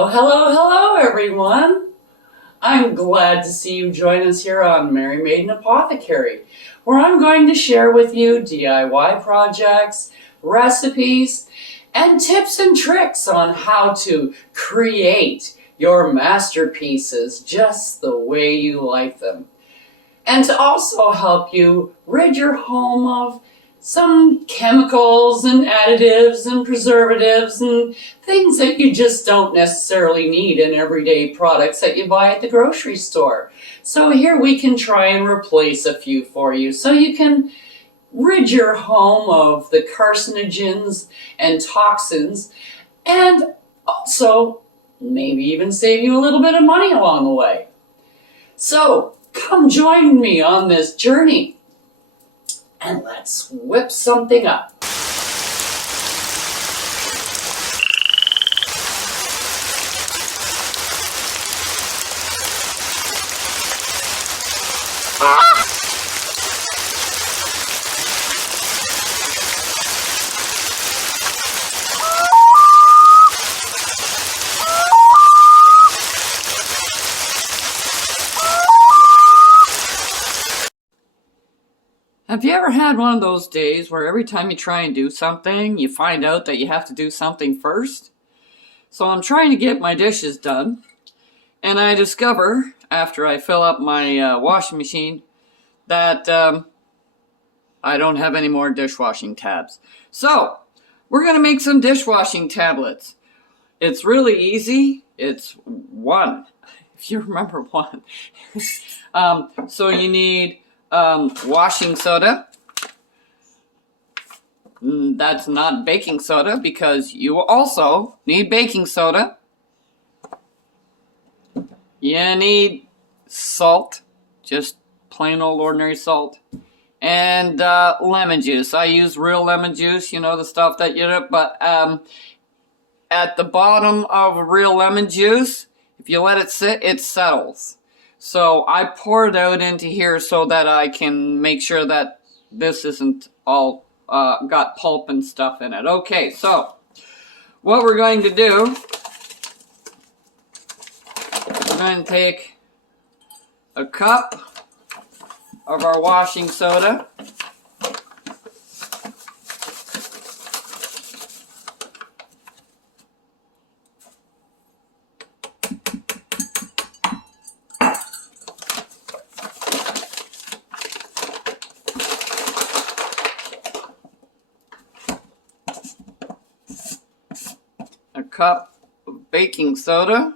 Hello, hello, hello, everyone. I'm glad to see you join us here on Mary Maiden Apothecary, where I'm going to share with you DIY projects, recipes, and tips and tricks on how to create your masterpieces just the way you like them. And to also help you rid your home of some chemicals and additives and preservatives and things that you just don't necessarily need in everyday products that you buy at the grocery store. So here we can try and replace a few for you so you can rid your home of the carcinogens and toxins, and also maybe even save you a little bit of money along the way. So come join me on this journey and let's whip something up. Have you ever had one of those days where every time you try and do something, you find out that you have to do something first? So I'm trying to get my dishes done, and I discover, after I fill up my washing machine, that I don't have any more dishwashing tabs. So we're going to make some dishwashing tablets. It's really easy. It's one, if you remember one. So you need washing soda. That's not baking soda because you also need baking soda. You need salt, just plain old ordinary salt, and lemon juice. I use real lemon juice, you know, the stuff that you know, but at the bottom of a real lemon juice, if you let it sit, it settles. So I pour it out into here so that I can make sure that this isn't all got pulp and stuff in it. Okay, so what we're going to do, we're going to take a cup of our washing soda. A cup of baking soda.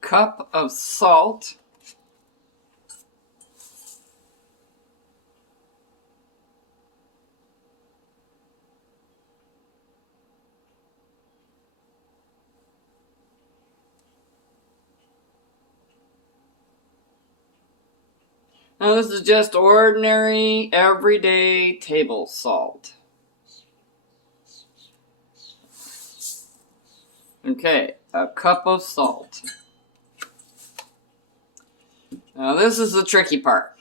Cup of salt. Now this is just ordinary, everyday table salt. Okay, a cup of salt. Now this is the tricky part.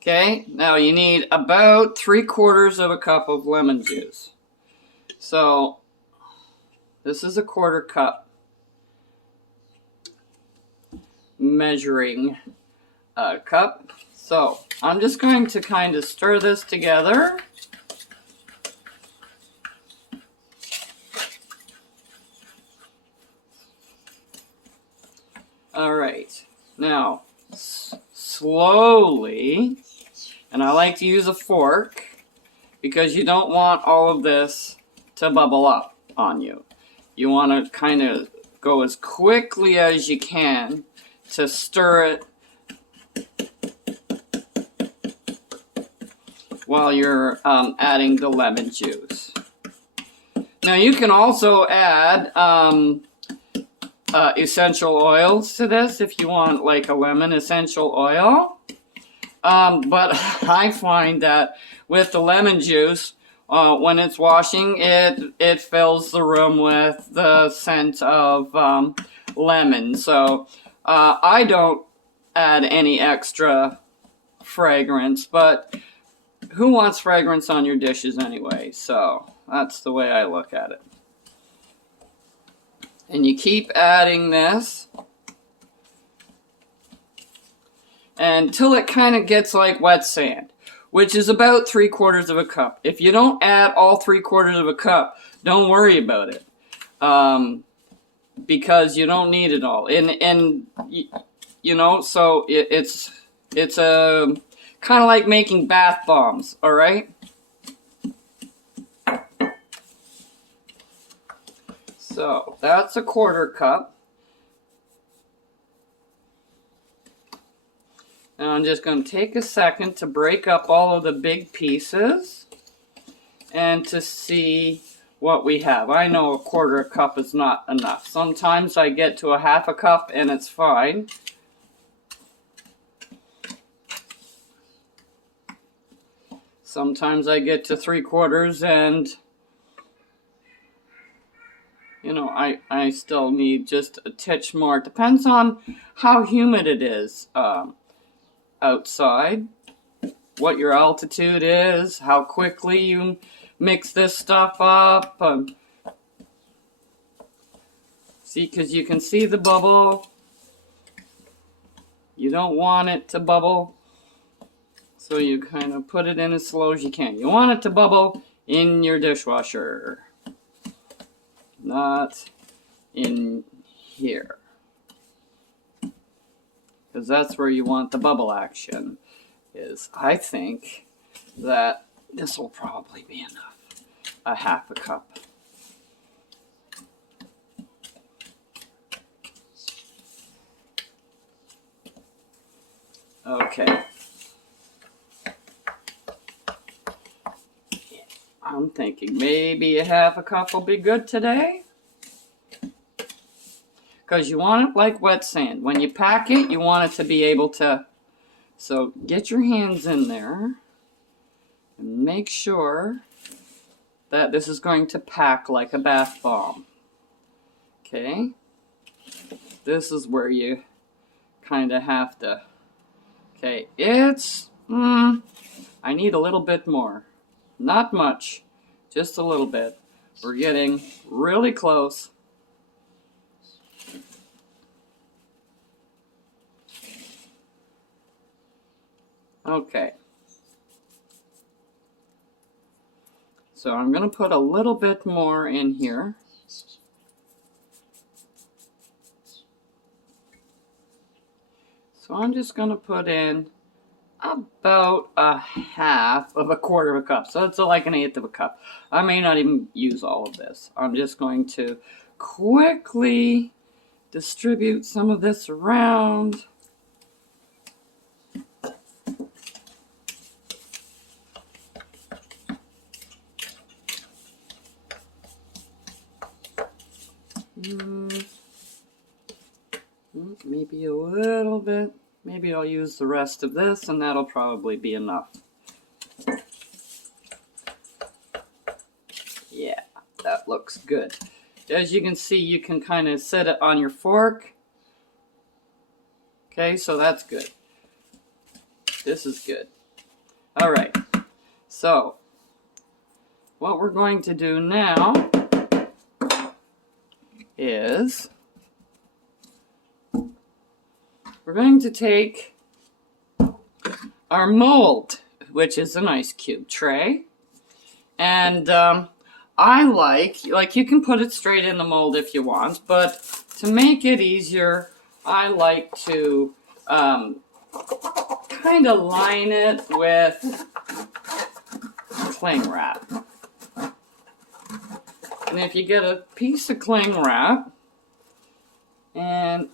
Okay, now you need about 3/4 of a cup of lemon juice. So this is a 1/4 cup measuring cup. So I'm just going to kind of stir this together. All right. Now, slowly, and I like to use a fork because you don't want all of this to bubble up on you. You want to kind of go as quickly as you can to stir it while you're adding the lemon juice. Now you can also add essential oils to this if you want like a lemon essential oil. But I find that with the lemon juice, when it's washing, it fills the room with the scent of lemon. So I don't add any extra fragrance, but who wants fragrance on your dishes anyway? So that's the way I look at it. And you keep adding this until it kind of gets like wet sand, which is about 3/4 of a cup. If you don't add all 3/4 of a cup, don't worry about it, because you don't need it all. And you know, so it's a kind of like making bath bombs. All right. So that's 1/4 cup. And I'm just going to take a second to break up all of the big pieces and to see what we have. I know 1/4 cup is not enough. Sometimes I get to 1/2 cup and it's fine. Sometimes I get to 3/4 and you know, I still need just a titch more. It depends on how humid it is outside, what your altitude is, how quickly you mix this stuff up. See, because you can see the bubble. You don't want it to bubble, so you kind of put it in as slow as you can. You want it to bubble in your dishwasher, not in here, because that's where you want the bubble action is. I think that this will probably be enough, 1/2 cup. Okay. I'm thinking maybe 1/2 cup will be good today. Because you want it like wet sand. When you pack it, you want it to be able to... So get your hands in there and make sure that this is going to pack like a bath bomb. Okay? This is where you kind of have to... Okay, it's... I need a little bit more. Not much, just a little bit. We're getting really close. Okay. So I'm going to put a little bit more in here. So I'm just going to put in about 1/2 of a 1/4 of a cup. So it's like 1/8 of a cup. I may not even use all of this. I'm just going to quickly distribute some of this around. Maybe a little bit. Maybe I'll use the rest of this, and that'll probably be enough. Yeah, that looks good. As you can see, you can kind of set it on your fork. Okay, so that's good. This is good. All right, so what we're going to do now is we're going to take our mold, which is an ice cube tray, and I like you can put it straight in the mold if you want, but to make it easier, I like to kind of line it with cling wrap. And if you get a piece of cling wrap and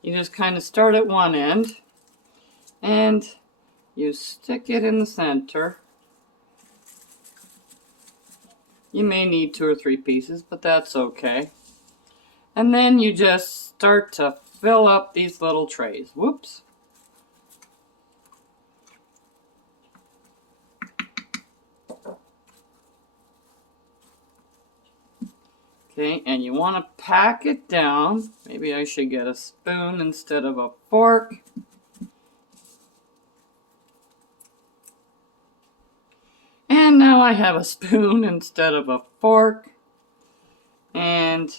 you just kind of start at one end and you stick it in the center. You may need 2 or 3 pieces, but that's okay. And then you just start to fill up these little trays. Whoops. Okay, and you want to pack it down. Maybe I should get a spoon instead of a fork. And now I have a spoon instead of a fork. And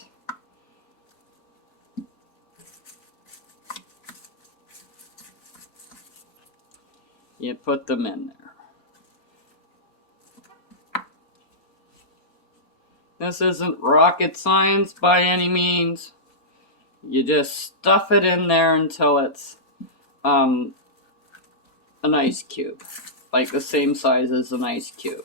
you put them in there. This isn't rocket science by any means. You just stuff it in there until it's an ice cube, like the same size as an ice cube.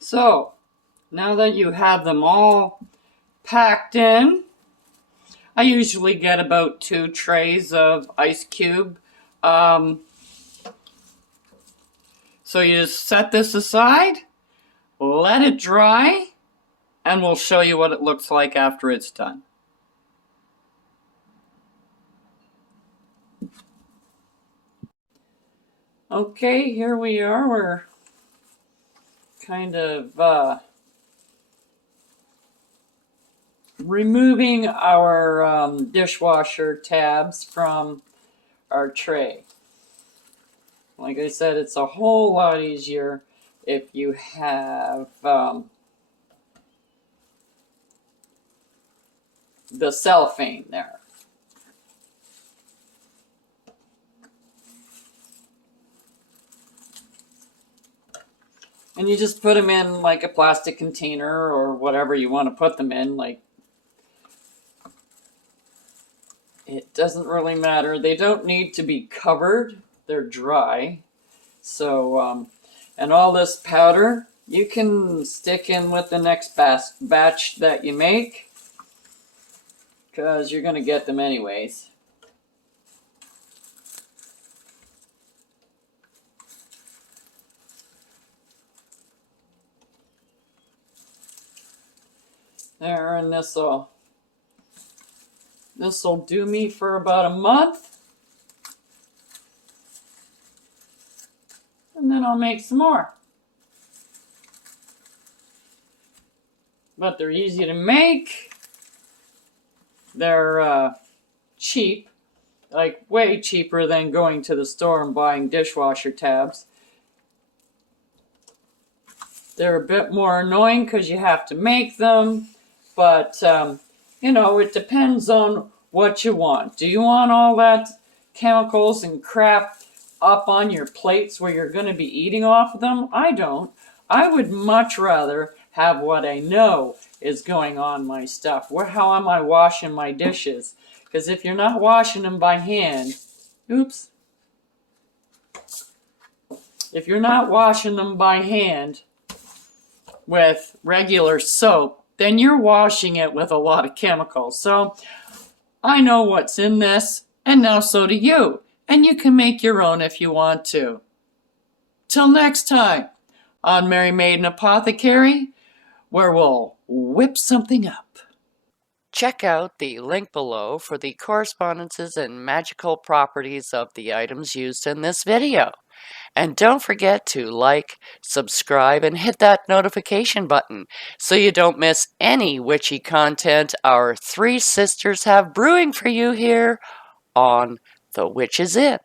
So, now that you have them all packed in, I usually get about 2 trays of ice cube. So you just set this aside, let it dry, and we'll show you what it looks like after it's done. Okay, here we are. We're kind of removing our dishwasher tabs from our tray. Like I said, it's a whole lot easier if you have the cellophane there. And you just put them in like a plastic container or whatever you want to put them in. Like, it doesn't really matter. They don't need to be covered. They're dry. So, and all this powder, you can stick in with the next batch that you make, because you're going to get them anyways. There, and this'll do me for about a month. And then I'll make some more. But they're easy to make. They're cheap, like way cheaper than going to the store and buying dishwasher tabs. They're a bit more annoying because you have to make them, but you know, it depends on what you want. Do you want all that chemicals and crap up on your plates where you're going to be eating off of them? I don't. I would much rather have what I know is going on my stuff. How am I washing my dishes? Because if you're not washing them by hand, oops. If you're not washing them by hand with regular soap, then you're washing it with a lot of chemicals. So I know what's in this, and now so do you. And you can make your own if you want to. Till next time on Mary Maiden Apothecary, where we'll whip something up. Check out the link below for the correspondences and magical properties of the items used in this video. And don't forget to like, subscribe, and hit that notification button so you don't miss any witchy content our three sisters have brewing for you here on The Witch's Inn.